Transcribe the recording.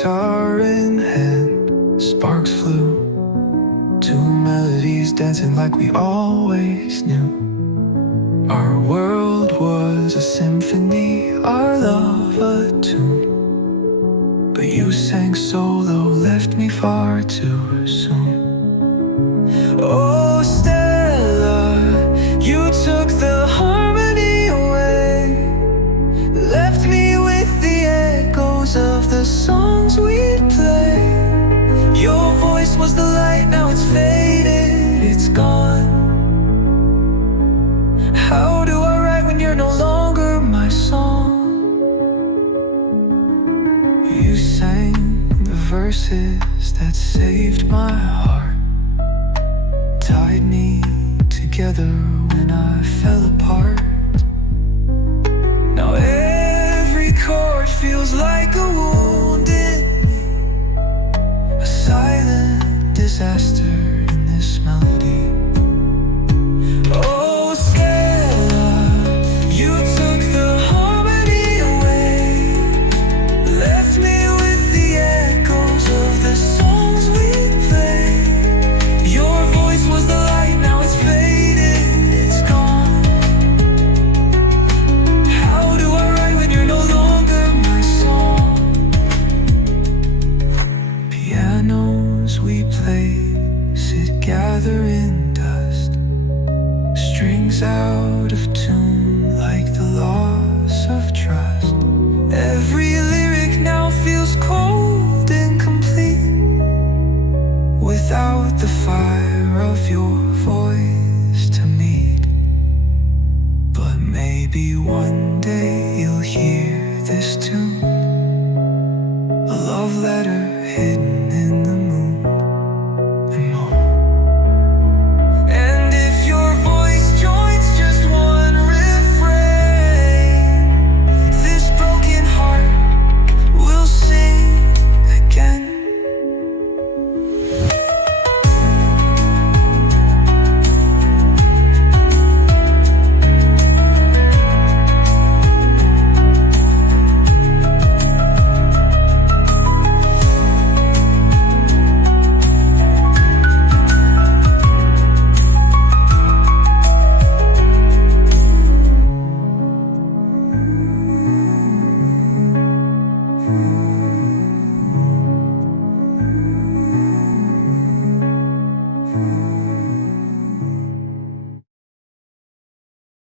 guitar in hand, sparks flew. Two melodies dancing like we always knew. Our world was a symphony, our love a tune. But you sang solo, left me far too soon. Oh Stella, you took the harmony away, left me with the echoes of the songs we'd play. Your voice was the light, now it's faded, it's gone. How do I write when you're no longer my song? You sang the verses that saved my heart, tied me together when I fell apart. Now every chord feels like a wound in me, a silent disaster in this melody. Oh Stella, you took the harmony away, left me with the echoes of the songs we play. Your voice was the light, now it's faded, it's gone. How do I write when you're no longer my song? Pianos we played sit gather in dust, strings out of tune like the loss of trust. Every lyric now feels cold and complete, without the fire of your voice to meet. But maybe one day you'll hear this tune, a love letter hidden in the moon and more. And if your voice joins just one refrain, this broken heart will sing again.